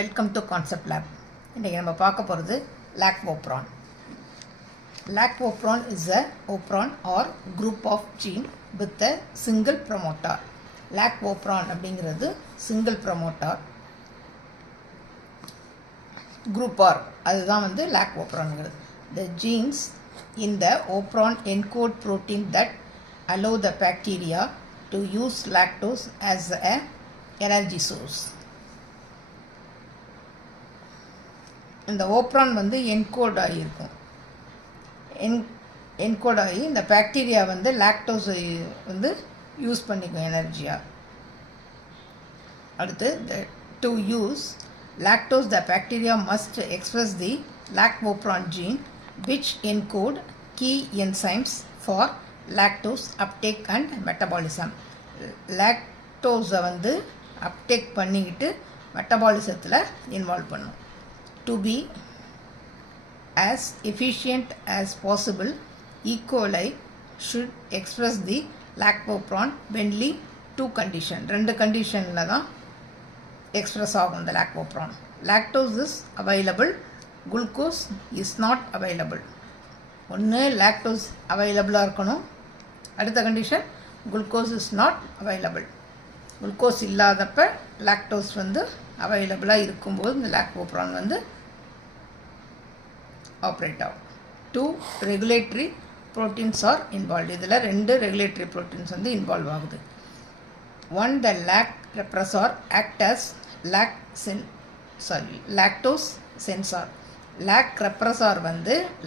Welcome to concept lab. இன்றைக்கி நம்ம பார்க்க போகிறது lac operon. Lac operon is a operon or group of gene with a single promoter. Lac operon அப்படிங்கிறது single promoter group or, அதுதான் லாக்வோப்ரான்ங்கிறது. The genes in the opron encode protein that allow the bacteria to use lactose as a energy source. இந்த operon encode ஆகியிருக்கும். Encode ஆகி இந்த bacteria லாக்டோஸை use பண்ணிக்கும் எனர்ஜியாக. அடுத்து to use lactose the bacteria must express the லாக்வோப்ரான் gene which encode key enzymes for lactose uptake and metabolism. லாக்டோஸை uptake பண்ணிக்கிட்டு மெட்டபாலிசத்தில் இன்வால்வ் பண்ணும். To be as efficient as possible, E. coli should express the lac operon only two condition. ரெண்டு கண்டிஷனில் தான் express ஆகும் இந்த lac operon. Lactose is available, glucose is not available. ஒன்று லாக்டோஸ் அவைலபிளாக இருக்கணும், அடுத்த condition glucose is not available. குளுக்கோஸ் இல்லாதப்ப லாக்டோஸ் அவைலபிளாக இருக்கும்போது இந்த லாக்வோப்ரான் ஆப்ரேட் ஆகும். 2 ரெகுலேட்டரி ப்ரோட்டீன்ஸ் ஆர் இன்வால்வ். இதில் 2 ரெகுலேட்டரி ப்ரோட்டீன்ஸ் இன்வால்வ் ஆகுது. 1 the lac repressor act as lactose sensor. Lac repressor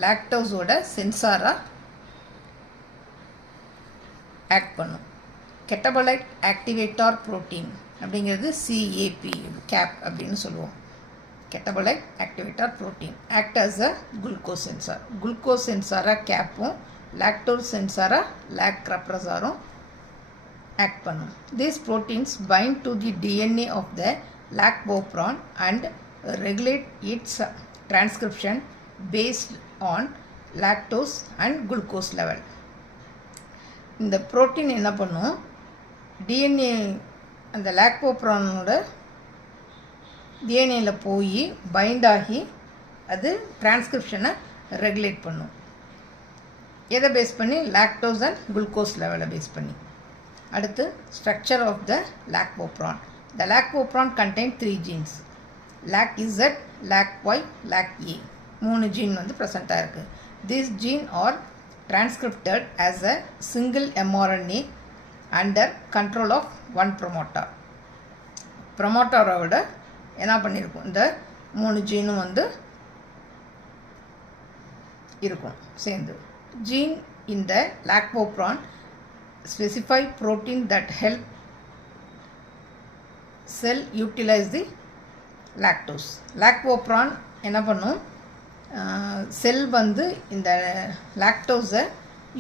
லாக்டோஸோட சென்சாராக ஆக்ட் பண்ணும். கெட்டபலைட் ஆக்டிவேட்டார் ப்ரோட்டீன் அப்படிங்கிறது CAP கேப் அப்படின்னு சொல்லுவோம். Catabolite activator protein act as a glucose sensor. Glucose சென்சாராக கேப்பும் லாக்டோஸ் சென்சாராக லாக் ரெப்ரஸாரும் act பண்ணும். These proteins bind to the DNA of the லாக்வோப்ரான் and regulate its transcription based on lactose and glucose level. இந்த protein என்ன பண்ணும், DNA அந்த லாக்வோப்ரானோட டிஎன்ஏயில் போய் பைண்ட் ஆகி அது டிரான்ஸ்கிரிப்ஷனை ரெகுலேட் பண்ணும். எதை பேஸ் பண்ணி? லாக்டோஸ் அண்ட் குளுக்கோஸ் லெவலை பேஸ் பண்ணி. அடுத்து structure of the lac operon. The lac operon contain 3 genes. LAC-Z, LAC-Y, LAC-A. 3 gene ப்ரெசண்ட்டாக இருக்குது. These gene are transcripted as a single mRNA under control of one promoter. ப்ரொமோட்டரோட என்ன பண்ணியிருக்கும், இந்த 3 ஜீனும் இருக்கும் சேர்ந்து. Gene in the lac operon specify protein that help cell utilize the lactose. Lac operon என்ன பண்ணும், செல் இந்த லாக்டோஸை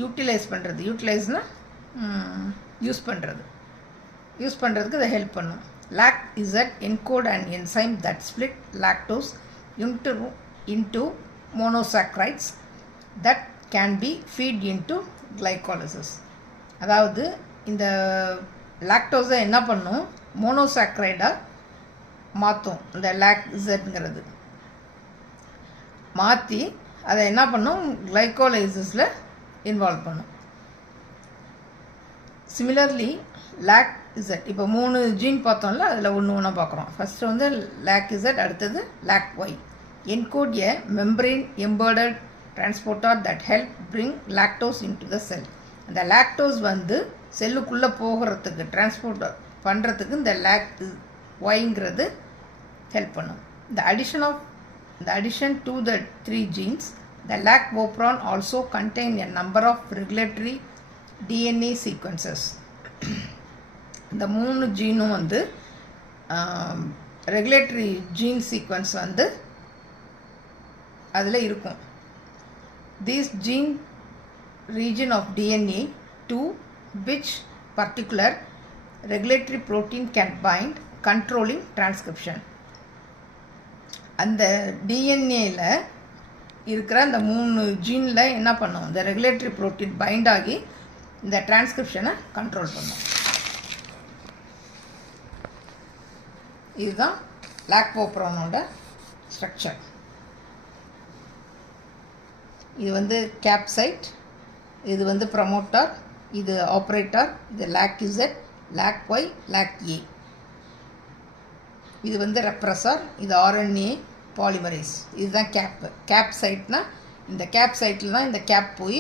யூட்டிலைஸ் பண்ணுறது. யூட்டிலைஸ்னால் யூஸ் பண்ணுறதுக்கு இதை ஹெல்ப் பண்ணும். LAC-Z encode an enzyme that split lactose into monosaccharides that can be fed into glycolysis. அதாவது இந்த லாக்டோஸை என்ன பண்ணும், மோனோசாக்ரைடாக மாற்றும். இந்த LAC-Zங்கிறது மாற்றி அதை என்ன பண்ணும், கிளைகோலைசிஸில் இன்வால்வ் பண்ணும். சிமிலர்லி LAC-Z இப்போ 3 ஜீன் பார்த்தோம்ல, அதில் ஒன்று பார்க்குறோம். ஃபஸ்ட்டு LAC-Z, அடுத்தது LAC-Y. Encode a membrane embedded transporter that help bring lactose into the cell. அந்த லாக்டோஸ் செல்லுக்குள்ளே போகிறதுக்கு டிரான்ஸ்போர்ட் பண்ணுறதுக்கு இந்த LAC-Yங்கிறது ஹெல்ப் பண்ணும். The addition to the 3 genes, the lac operon also contain a number of regulatory DNA sequences. இந்த 3 ஜீனும் regulatory gene sequence அதில் இருக்கும். These gene region of DNA to which particular regulatory protein can bind, controlling transcription. அந்த டிஎன்ஏல இருக்கிற அந்த 3 ஜீனில் என்ன பண்ணும், இந்த regulatory protein find ஆகி இந்த டிரான்ஸ்கிரிப்ஷனை கண்ட்ரோல் பண்ணும். இதுதான் லாக்டோப்ரோனோட ஸ்ட்ரக்சர். இது வந்து கேப் சைட், இது வந்து ப்ரமோட்டர், இது ஆப்ரேட்டர், இது lac Z, lac Y, lac A. இது வந்து ரெப்ரஸர், இது ஆர்என்ஏ பாலிமரேஸ். இதுதான் கேப்பு. கேப் சைட்னால் இந்த கேப் சைட்டில் தான் இந்த கேப் போய்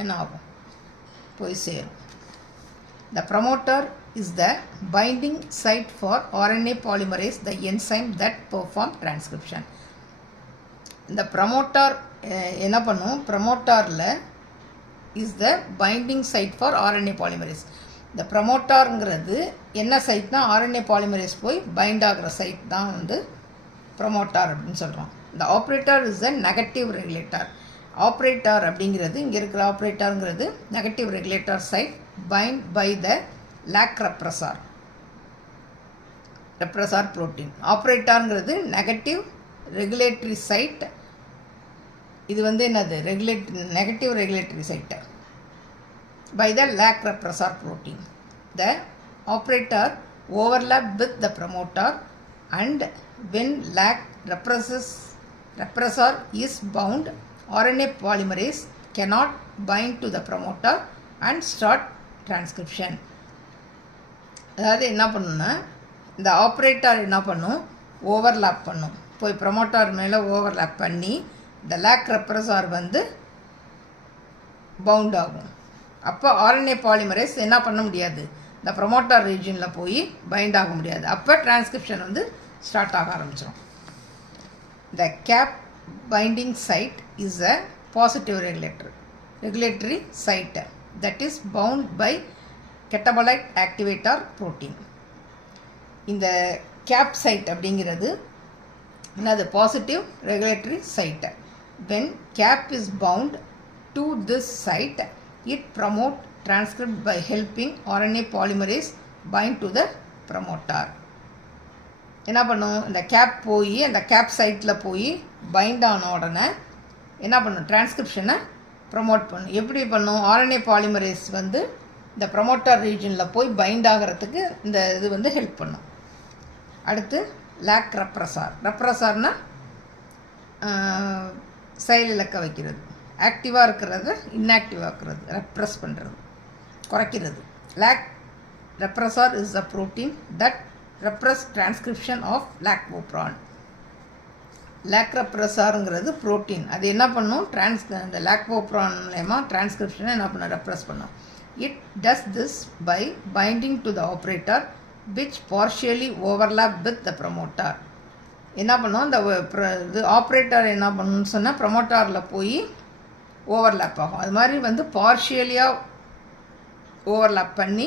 என்ன ஆகும், போய் சேரும். The promoter is the binding site for RNA polymerase, the enzyme that perform transcription. இந்த promoter என்ன பண்ணும், promoterல is the binding site for RNA polymerase. இந்த ப்ரமோட்டாருங்கிறது என்ன சைட்னா RNA பாலிமரேஸ் போய் பைண்ட் ஆகிற சைட் தான் வந்து ப்ரமோட்டார் அப்படின்னு சொல்கிறோம். இந்த operator is a negative regulator. Operator அப்படிங்கிறது, இங்கே இருக்கிற ஆப்ரேட்டருங்கிறது negative regulator site bind by the lac repressor protein. ஆப்ரேட்டருங்கிறது நெகட்டிவ் ரெகுலேட்டரி சைட். இது வந்து என்னது, negative regulatory site by the lac repressor protein. The operator overlap with the promoter, and when lac repressor is bound, RNA polymerase cannot bind to the promoter and start transcription. அதாவது என்ன பண்ணுன்னா, இந்த operator என்ன பண்ணும், overlap பண்ணும், போய் promoter மேலே overlap பண்ணி இந்த லாக் ரெப்ரஸார் வந்து பவுண்ட் ஆகும். அப்போ ஆர்என்ஏ பாலிமரேஸ் என்ன பண்ண முடியாது, இந்த ப்ரொமோட்டர் ரீஜனில் போய் பைண்ட் ஆக முடியாது. அப்போ டிரான்ஸ்கிரிப்ஷன் வந்து ஸ்டார்ட் ஆக ஆரம்பிச்சிடும். The cap binding site is a positive regulatory site that is bound by catabolite activator protein. இந்த கேப் சைட் அப்படிங்கிறது என்னது, positive regulatory site. When cap is bound to this site, it promote transcript by helping RNA polymerase bind to the promoter. என்ன பண்ணும், இந்த gap போய் அந்த gap சைட்டில் போய் பைண்ட் ஆன உடனே என்ன பண்ணும், டிரான்ஸ்கிரிப்ஷனை ப்ரமோட் பண்ணும். எப்படி பண்ணும், RNA பாலிமரேஸ் வந்து இந்த ப்ரமோட்டர் ரீஜனில் போய் பைண்ட் ஆகிறதுக்கு இந்த இது வந்து ஹெல்ப் பண்ணும். அடுத்து லாக் ரெப்ரஸார்னால் செயலிழக்க வைக்கிறது, ஆக்டிவாக இருக்கிறது இன்ஆக்டிவாக இருக்கிறது, ரெப்ரஸ் பண்ணுறது, குறைக்கிறது. Lac repressor is a protein that repress transcription of lac operon. Lac ரெப்ரஸாருங்கிறது ப்ரோட்டீன், அது என்ன பண்ணும், இந்த லாக்டோப்ரான் மூலயமா டிரான்ஸ்கிரிப்ஷனை என்ன பண்ணும், ரெப்ரஸ் பண்ணும். It does this by binding to the operator which partially overlap with the promoter. என்ன பண்ணும், இந்த இது ஆப்ரேட்டர் என்ன பண்ணணும்னு சொன்னால் ப்ரமோட்டாரில் போய் ஓவர்லாப் ஆகும். அது மாதிரி வந்து பார்ஷியலியாக ஓவர்லாப் பண்ணி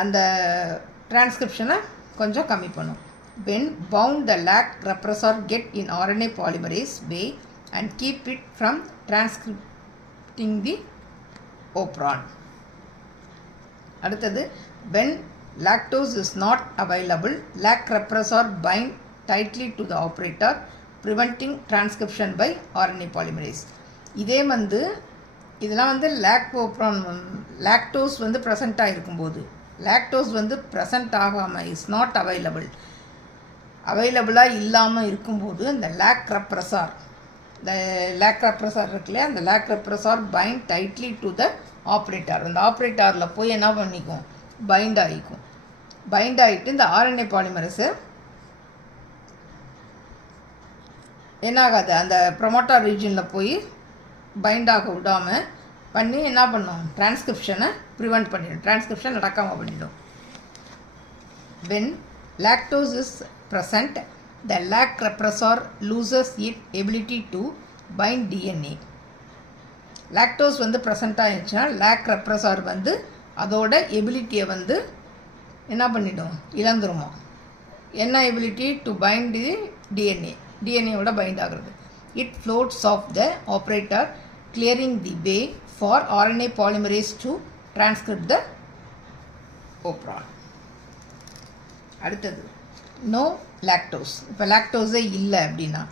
அந்த டிரான்ஸ்கிரிப்ஷனை கொஞ்சம் கம்மி பண்ணும். when bound, the lac repressor get in RNA polymerase way and keep it from transcripting the operon. அடுத்தது, when lactose is not available, lac repressor bind tightly to the operator, preventing transcription by RNA polymerase. இதே வந்து இதெல்லாம் வந்து lactose வந்து present ஆகிருக்கும்போது, lactose வந்து present ஆகாமல் is not அவைலபிளாக இல்லாமல் இருக்கும்போது இந்த லாக் ரெப்ரஸார் இருக்குல்லையா, அந்த lac repressor bind tightly to the operator. அந்த ஆப்ரேட்டரில் போய் என்ன பண்ணிக்கும், பைண்ட் ஆகிட்டு இந்த ஆர்என்ஏ பாலிமரஸு என்னாகாது, அந்த ப்ரொமோட்டார் ரீஜனில் போய் பைண்ட் ஆக விடாமல் பண்ணி என்ன பண்ணும், டிரான்ஸ்கிரிப்ஷனை ப்ரிவெண்ட் பண்ணிடும், டிரான்ஸ்கிரிப்ஷன் நடக்காமல் பண்ணிடும். when lactose is present, the lac repressor loses its ability to bind DNA. Lactose வந்து ப்ரெசண்ட் ஆகிடுச்சுன்னா லாக் ரெப்ரஸார் வந்து அதோட எபிலிட்டியை வந்து என்ன பண்ணிடும், இழந்துருமா. என்ன எபிலிட்டி, டு பைண்ட் தி டிஎன்ஏவோட பைண்ட் ஆகிறது. It floats off the operator, clearing the way for RNA polymerase to transcript the operon. அடுத்தது, நோ லாக்டோஸ். இப்போ லாக்டோஸே இல்லை அப்படின்னா,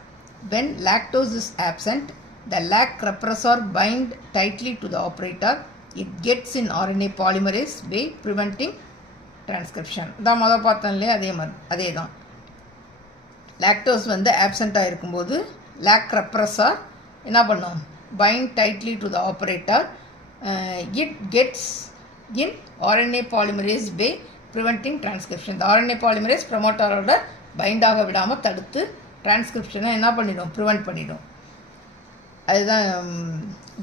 when lactose is absent, the lac repressor bind tightly to the operator, it gets in RNA polymerase way, preventing transcription. தான் பார்த்தோம் இல்லையா, அதே தான். லாக்டோஸ் வந்து ஆப்சண்ட்டாக இருக்கும்போது லாக் ரெப்ரஸார் என்ன பண்ணும், bind tightly to the operator. It gets in RNA polymerase way preventing transcription. இந்த RNA பாலிமரேஸ் ப்ரமோட்டரோட பைண்டாக விடாமல் தடுத்து டிரான்ஸ்கிரிப்ஷனை என்ன பண்ணிடும், ப்ரிவெண்ட் பண்ணிடும். அதுதான்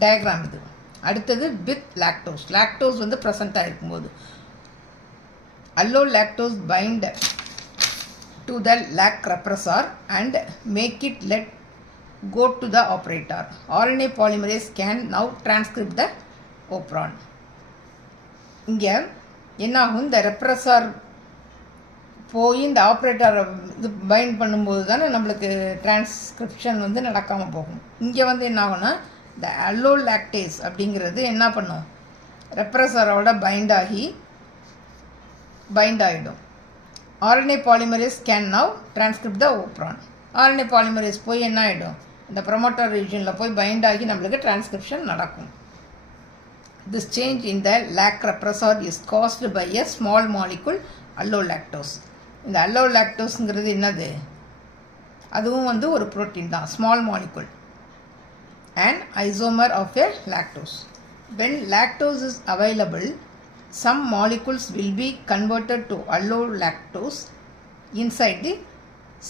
டயக்ராம் இது. அடுத்தது வித் லாக்டோஸ். லாக்டோஸ் வந்து ப்ரெசண்ட்டாக இருக்கும்போது allolactose bind to the lac repressor and make it let go to the operator. RNA polymerase can now transcribe the operon. இங்கே என்ன ஆகும், இந்த ரெப்ரஸார் போய் இந்த ஆப்ரேட்டரை இது பைண்ட் பண்ணும்போது தானே நம்மளுக்கு டிரான்ஸ்கிரிப்ஷன் வந்து நடக்காமல் போகும். இங்கே வந்து என்ன ஆகும்னா இந்த அல்லோ லாக்டேஸ் அப்படிங்கிறது என்ன பண்ணும், ரெப்ரஸரோட பைண்ட் ஆகிடும். RNA polymerase can now transcript the operon. RNA polymerase போய் என்ன ஆகிடும், இந்த ப்ரொமோட்டர் ரீஜனில் போய் பைண்ட் ஆகி நம்மளுக்கு டிரான்ஸ்கிரிப்ஷன் நடக்கும். This change in the lac repressor is caused by a small molecule allolactose. இந்த allolactoseங்கிறது என்னது, அதுவும் வந்து ஒரு புரோட்டீன் தான், small molecule, an isomer of a lactose. When lactose is available, some molecules will be converted to allolactose inside the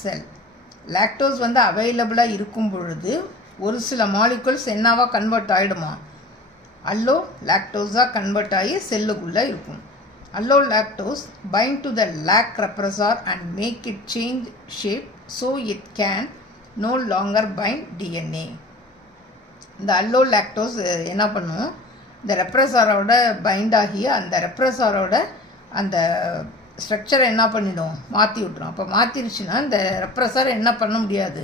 cell. Lactose வந்து அவைலபிளாக இருக்கும் பொழுது ஒரு சில மாலிகுல்ஸ் என்னவா கன்வெர்ட் ஆகிடுமா, அல்லோ லாக்டோஸாக கன்வெர்ட் ஆகி செல்லுக்குள்ளே இருக்கும். Allolactose bind to the lac repressor and make it change shape so it can no longer bind DNA. இந்த அல்லோ லாக்டோஸ் என்ன பண்ணும், இந்த ரெப்ரஸரோட பைண்ட் ஆகி அந்த ரெப்ரஸரோட அந்த ஸ்ட்ரக்சரை என்ன பண்ணிடும், மாற்றி விட்டுரும். அப்போ மாற்றிருச்சுன்னா இந்த ரெப்ரஸர் என்ன பண்ண முடியாது,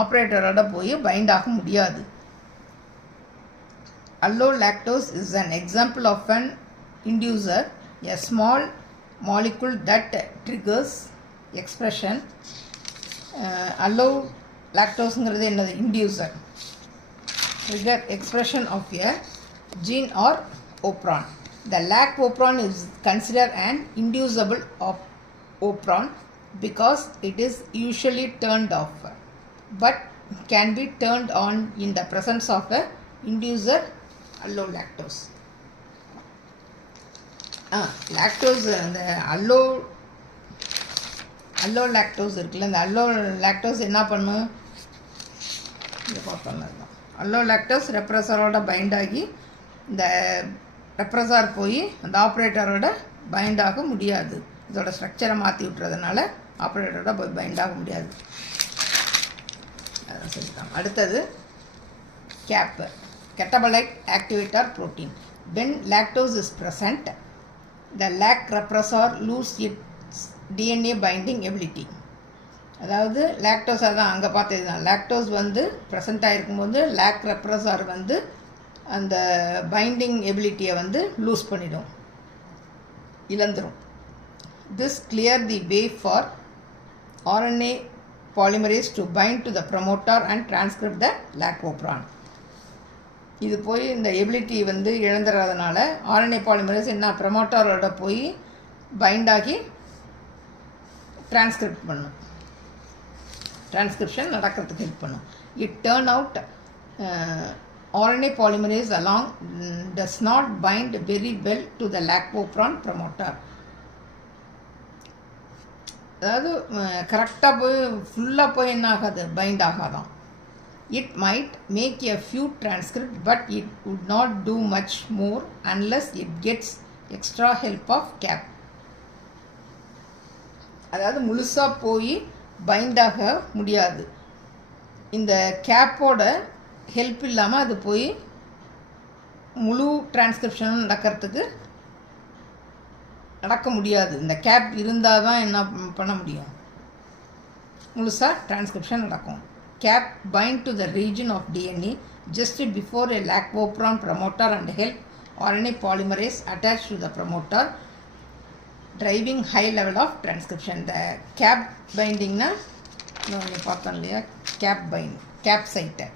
ஆப்ரேட்டரோட போய் பைண்ட் ஆக முடியாது. Allolactose is an example of an inducer, a small molecule that triggers expression. Allolactoseங்கிறது என்னது, inducer, trigger expression of a gene or operon. The lac operon is considered an inducible operon because it is usually turned off, but can be turned on in the presence of a inducer allolactose. Lactose அந்த allolactose இருக்குல்ல, இந்த allolactose என்ன பண்ணும், இதை பார்த்தோம்னா allolactose ரெப்ரஸரோட find ஆகி இந்த repressor போய் அந்த ஆப்ரேட்டரோட பைண்ட் ஆக முடியாது. இதோட ஸ்ட்ரக்சரை மாற்றி விட்டுறதுனால ஆப்ரேட்டரோட போய் பைண்ட் ஆக முடியாது. அதான் சொல்லிட்டாங்க. அடுத்தது cap, catabolite activator protein. when lactose is present, the lac repressor lose its DNA binding ability. அதாவது லாக்டோஸ் அதான் அங்கே பார்த்தது தான், லாக்டோஸ் வந்து ப்ரெசண்ட்டாக இருக்கும்போது லாக் ரெப்ரஸார் வந்து அந்த பைண்டிங் எபிலிட்டியை வந்து லூஸ் பண்ணிடும், இழந்துடும். This clear the way for RNA polymerase to bind to the promoter and transcript the lac operon. இது போய் இந்த எபிலிட்டி வந்து இழந்துறதுனால RNA polymerase என்ன ப்ரமோட்டரோட போய் பைண்ட் ஆகி டிரான்ஸ்கிரிப்ட் பண்ணும், டிரான்ஸ்கிரிப்ஷன் நடக்கிறதுக்கு ஹெல்ப் பண்ணும். It turn out RNA polymerase along does not bind very well to the lac operon promoter. அதாவது கரெக்டாக போய் ஃபுல்லாக போய் என்ன ஆகாது, பைண்ட் ஆகாதான். It might make a few transcript but it would not do much more unless it gets extra help of cap. அதாவது முழுசாக போய் பைண்டாக முடியாது, இந்த கேப்போட ஹெல்ப் இல்லாமல் அது போய் முழு டிரான்ஸ்கிரிப்ஷனும் நடக்க முடியாது. இந்த கேப் இருந்தால் தான் என்ன பண்ண முடியும், முழுசாக டிரான்ஸ்கிரிப்ஷன் நடக்கும். CAP bind to the region of DNA just before a lac operon promoter and help RNA polymerase attach to the promoter, driving high level of transcription. இந்த கேப் பைண்டிங்னா இன்னொன்று பார்த்தோம் இல்லையா, கேப் சைட்டை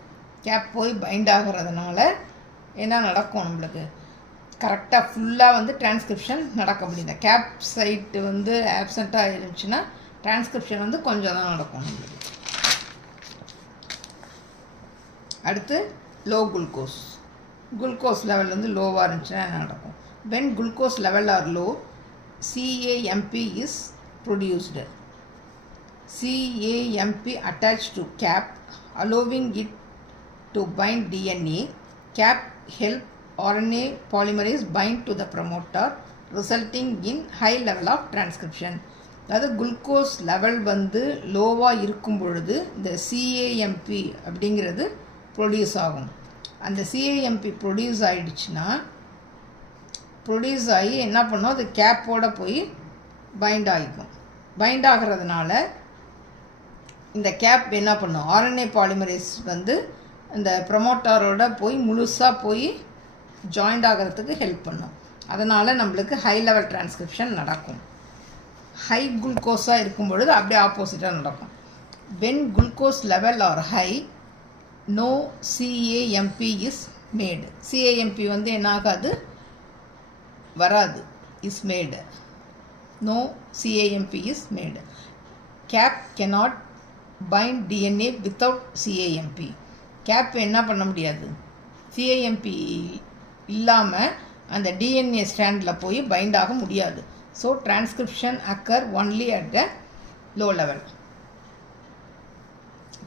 கேப் போய் பைண்ட் ஆகிறதுனால என்ன நடக்கும், நம்மளுக்கு கரெக்டாக ஃபுல்லாக வந்து டிரான்ஸ்கிரிப்ஷன் நடக்க முடியுது. கேப் சைட்டு வந்து ஆப்சண்ட்டாக இருந்துச்சுன்னா டிரான்ஸ்கிரிப்ஷன் வந்து கொஞ்சம் தான் நடக்கும் நம்மளுக்கு. அடுத்து லோ குளுக்கோஸ். குளுக்கோஸ் லெவல் வந்து லோவாக இருந்துச்சுன்னா என்ன நடக்கும்? when glucose level are low, CAMP is produced. CAMP attached to cap, allowing it to bind DNA. Cap help RNA polymerase bind to the promoter, resulting in high level of transcription. அதாவது glucose level வந்து லோவாக இருக்கும் பொழுது இந்த CAMP அப்படிங்கிறது produce ஆகும். அந்த CAMP produce ஆகிடுச்சுன்னா ப்ரொடியூஸ் ஆகி என்ன பண்ணோம், அது கேப்போடு போய் பைண்ட் ஆகிக்கும். பைண்ட் ஆகிறதுனால இந்த கேப் என்ன பண்ணும், ஆர்என்ஏ பாலிமரேஸ் வந்து இந்த ப்ரொமோட்டரோட போய் முழுசாக போய் ஜாயிண்ட் ஆகிறதுக்கு ஹெல்ப் பண்ணும். அதனால் நம்மளுக்கு ஹை லெவல் டிரான்ஸ்கிரிப்ஷன் நடக்கும். ஹை குளுக்கோஸாக இருக்கும் பொழுது அப்படியே ஆப்போசிட்டாக நடக்கும். when glucose level are high, no CAMP is made. CAMP வந்து என்ன ஆகாது, வராது, is made. No CAMP is made. Cap cannot bind DNA without CAMP. Cap என்ன பண்ண முடியாது, CAMP இல்லாமல் அந்த DNA ஸ்டாண்டில் போய் பைண்ட் ஆக முடியாது. So transcription occur only at the low level.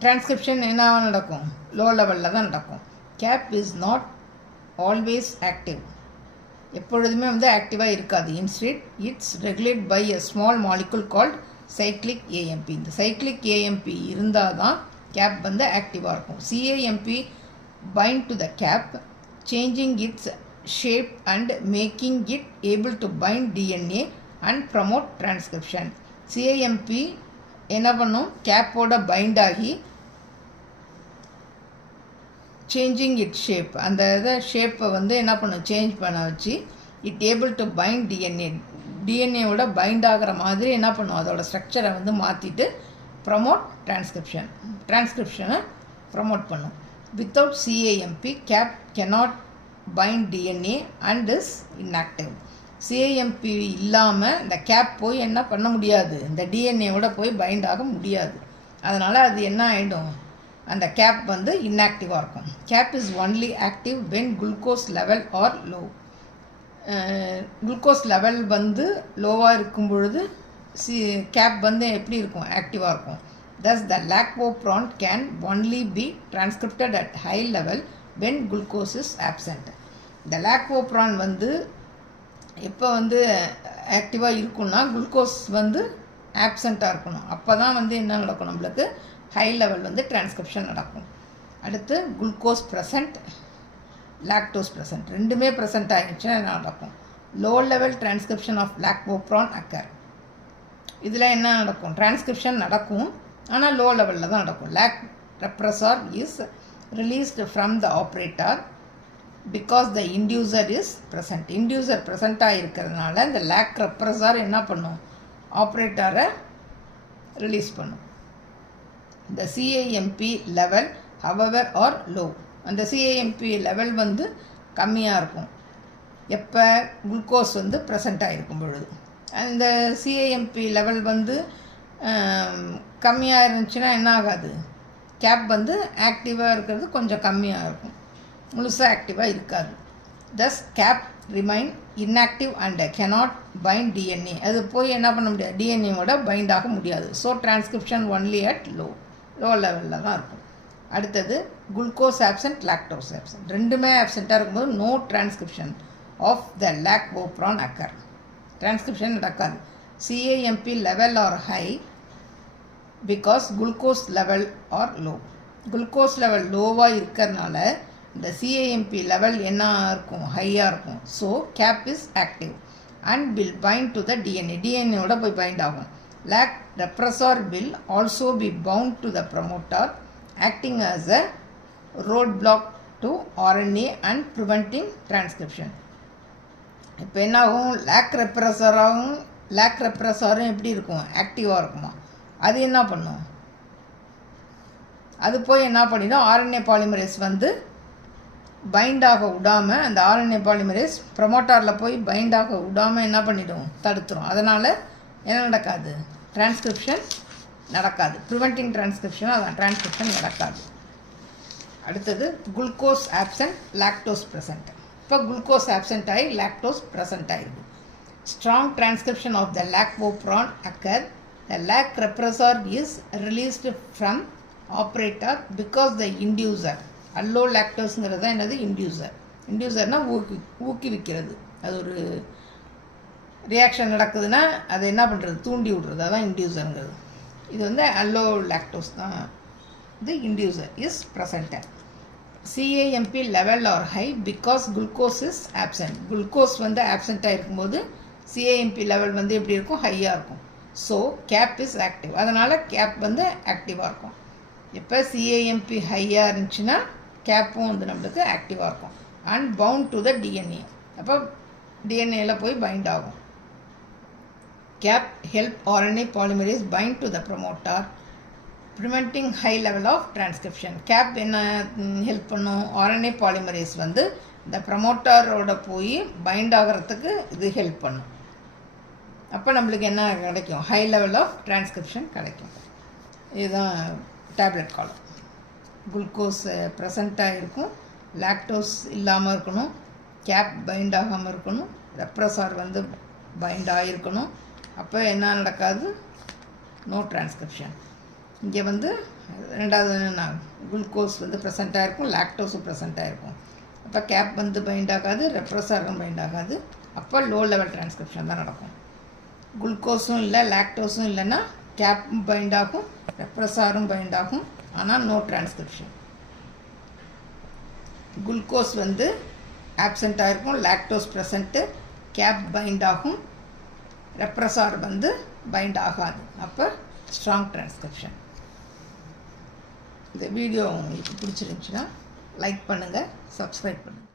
Transcription என்ன நடக்கும், லோ லெவலில் தான் நடக்கும். CAP is not always active. எப்பொழுதுமே வந்து ஆக்டிவாக இருக்காது. Instead it's regulate by a small molecule called cyclic AMP. இந்த சைக்ளிக் ஏஎம்பி இருந்தால் தான் கேப் வந்து ஆக்டிவாக இருக்கும். CAMP bind to the cap, changing its shape and making it able to bind DNA and promote transcription. CAMP என்ன பண்ணும், கேப்போட bind ஆகி சேஞ்சிங் இட் ஷேப், அந்த இதை ஷேப்பை வந்து என்ன பண்ணும், சேஞ்ச் பண்ண வச்சு இட் ஏபிள் டு பைண்ட் டிஎன்ஏவோட பைண்ட் ஆகிற மாதிரி என்ன பண்ணும், அதோட ஸ்ட்ரக்சரை வந்து மாற்றிட்டு ப்ரமோட் டிரான்ஸ்கிரிப்ஷனை ப்ரமோட் பண்ணும். Without CAMP cap cannot bind DNA and is inactive. CAMP இல்லாமல் இந்த கேப் போய் என்ன பண்ண முடியாது, இந்த டிஎன்ஏவோட போய் பைண்ட் ஆக முடியாது. அதனால் அது என்ன ஆகிடும், அந்த கேப் வந்து இன்ஆக்டிவாக இருக்கும். CAP is only active when glucose level are low. Glucose level வந்து லோவாக இருக்கும் பொழுது கேப் வந்து எப்படி இருக்கும், ஆக்டிவாக இருக்கும். thus the lactopron can only be transcribed at high level when glucose is absent. இந்த lactopron வந்து எப்போ வந்து ஆக்டிவாக இருக்குன்னா குளுக்கோஸ் வந்து ஆப்சண்ட்டாக இருக்கணும். அப்போ தான் வந்து என்ன நடக்கும், நம்மளுக்கு ஹை லெவல் வந்து டிரான்ஸ்கிரிப்ஷன் நடக்கும். அடுத்து குளுக்கோஸ் ப்ரெசன்ட், லாக்டோஸ் ப்ரெசன்ட், ரெண்டுமே ப்ரெசன்ட் ஆகிடுச்சுன்னா என்ன நடக்கும், low level transcription of lac operon occur. இதில் என்ன நடக்கும், டிரான்ஸ்கிரிப்ஷன் நடக்கும், ஆனால் லோ லெவலில் தான் நடக்கும். Lac repressor is released from the operator because the inducer is present. Inducer ப்ரெசண்ட்டாக இருக்கிறதுனால இந்த லாக் ரெப்ரஸார் என்ன பண்ணும், ஆப்ரேட்டரை ரிலீஸ் பண்ணும். இந்த CAMP level however are low. அந்த CAMP லெவல் வந்து கம்மியாக இருக்கும் எப்போ, குளுக்கோஸ் வந்து ப்ரெசண்ட்டாக இருக்கும் பொழுது. அந்த CAMP லெவல் வந்து கம்மியாக இருந்துச்சுன்னா என்ன ஆகாது, கேப் வந்து ஆக்டிவாக இருக்கிறது கொஞ்சம் கம்மியாக இருக்கும், முழுசாக ஆக்டிவாக இருக்காது. thus cap remain inactive and cannot bind DNA. அது போய் என்ன பண்ண முடியாது, டிஎன்ஏவோட பைண்ட் ஆக முடியாது. So transcription only at low லெவலில் தான் இருக்கும். அடுத்தது குளுக்கோஸ் ஆப்சன்ட், லாக்டோஸ் ஆப்சன்ட். ரெண்டுமே ஆப்சண்ட்டாக இருக்கும்போது no transcription of the lac operon occur. Transcription நடக்காது. CAMP level are high because glucose level are low. Glucose level லோவாக இருக்கிறதுனால இந்த CAMP லெவல் என்ன இருக்கும், ஹையாக இருக்கும். So CAP is active and will bind to the டிஎன்ஏவோட போய் பைண்ட் ஆகும். Lac repressor will also be bound to the promoter acting as a roadblock to RNA and preventing transcription. இப்போ என்ன ஆகும், லாக் ரெப்ரஸரும் எப்படி இருக்கும், ஆக்டிவாக இருக்குமா. அது என்ன பண்ணும், அது போய் என்ன பண்ணிடும், RNA பாலிமரேஸ் வந்து பைண்ட் ஆக விடாமல், அந்த RNA பாலிமரேஸ் ப்ரமோட்டாரில் போய் பைண்ட் ஆக விடாமல் என்ன பண்ணிடும், தடுத்துரும். அதனால் என்ன நடக்காது, டிரான்ஸ்கிரிப்ஷன் நடக்காது. ப்ரிவென்டிங் டிரான்ஸ்கிரிப்ஷன், அதான் டிரான்ஸ்கிரிப்ஷன் நடக்காது. அடுத்தது குளுக்கோஸ் ஆப்சன்ட் லாக்டோஸ் ப்ரெசன்ட். இப்போ குளுக்கோஸ் ஆப்சன்ட் ஆகி லாக்டோஸ் ப்ரெசன்ட் ஆகிருக்கு. Strong transcription of the lac operon occur. The lac repressor is released from operator because the inducer, allolactose தான் என்னது inducer. இன்டியூசர்னா ஊக்குவிக்கிறது. அது ஒரு ரியாக்ஷன் நடக்குதுன்னா அதை என்ன பண்ணுறது, தூண்டி விடுறது, அதான் இன்டியூசருங்கிறது. இது வந்து அல்லோலாக்டோஸ் தான். இது inducer is presented. CAMP level are high because glucose is absent. Glucose வந்து ஆப்சண்ட்டாக இருக்கும்போது CAMP லெவல் வந்து எப்படி இருக்கும், ஹையாக இருக்கும். So CAP is active. அதனால் கேப் வந்து ஆக்டிவாக இருக்கும். இப்போ CAMP ஹையாக இருந்துச்சுன்னா கேப்பும் வந்து நம்மளுக்கு ஆக்டிவாக இருக்கும். And bound to the DNA. அப்போ டிஎன்ஏல போய் பைண்ட் ஆகும். CAP help RNA polymerase bind to the promoter preventing high level of transcription. CAP என்ன ஹெல்ப் பண்ணும், RNA பாலிமரேஸ் வந்து இந்த ப்ரமோட்டாரோட போய் பைண்ட் ஆகிறதுக்கு இது ஹெல்ப் பண்ணும். அப்போ நம்மளுக்கு என்ன கிடைக்கும், ஹை லெவல் ஆஃப் டிரான்ஸ்கிரிப்ஷன் கிடைக்கும். இதுதான் டேப்லெட் காலம். குளுக்கோஸ் ப்ரெசண்ட்டாக இருக்கும், லாக்டோஸ் இல்லாமல் இருக்கணும், கேப் பைண்ட் ஆகாமல் இருக்கணும், ரெப்ரஸார் வந்து பைண்ட் ஆகிருக்கணும். அப்போ என்ன நடக்காது, நோ டிரான்ஸ்கிரிப்ஷன். இங்கே வந்து ரெண்டாவது என்னென்னா குளுக்கோஸ் வந்து ப்ரெசண்ட்டாக இருக்கும், லாக்டோஸும் ப்ரெசண்ட்டாக இருக்கும். அப்போ கேப் வந்து பைண்ட் ஆகாது, ரெப்ரஸாரும் பைண்ட் ஆகாது. அப்போ லோ லெவல் டிரான்ஸ்கிரிப்ஷன் தான் நடக்கும். குளுக்கோஸும் இல்லை லாக்டோஸும் இல்லைன்னா கேப்பும் பைண்ட் ஆகும், ரெப்ரஸாரும் பைண்ட் ஆகும், ஆனால் நோ டிரான்ஸ்கிரிப்ஷன். குளுக்கோஸ் வந்து ஆப்சண்ட்டாக இருக்கும், லாக்டோஸ் ப்ரெசண்ட்டு, கேப் பைண்ட் ஆகும், ரெப்ரஸார் வந்து பைண்ட் ஆகாது. அப்போ ஸ்ட்ராங் டிரான்ஸ்கிரிப்ஷன். இந்த வீடியோ உங்களுக்கு பிடிச்சிருந்துச்சுன்னா லைக் பண்ணுங்கள், சப்ஸ்கிரைப் பண்ணுங்கள்.